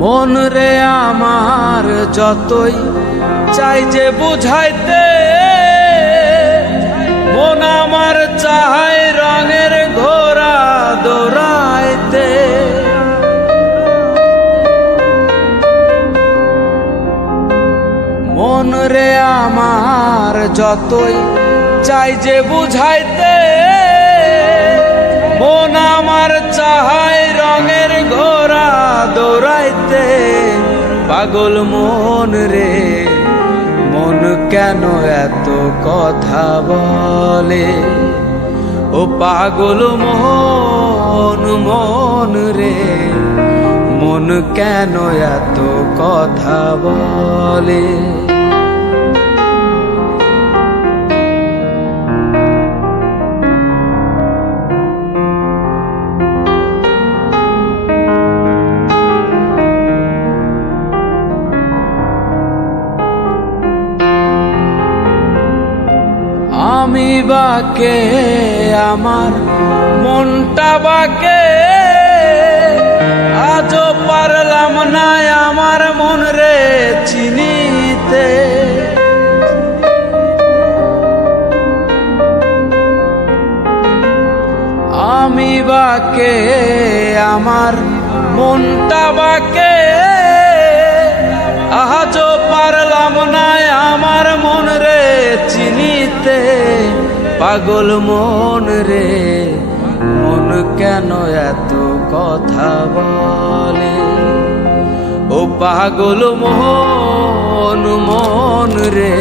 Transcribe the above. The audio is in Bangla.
মন রে আমার যতই চাই যে বুঝাইতে, মন আমার চায় রঙের ঘোড়া দৌড়াইতে। মন রে আমার যতই চাই যে বুঝাইতে, মন আমার চায় রঙের ঘোড়া দৌড়াইতে। পাগল মন রে মন কেন এত কথা বলে, ও পাগল মন মন রে মন কেন এত কথা বলে। আমি বাকে আমার মনটা বাকে, আজও পারলাম না আমার মন রে চিনিতে। আমি বাকে আমার মনটা বাকে, আজও পারলাম না আমার মন রে চিনিতে। পাগল মন রে মন কেন এত কথা বলে, ও পাগল মন মন রে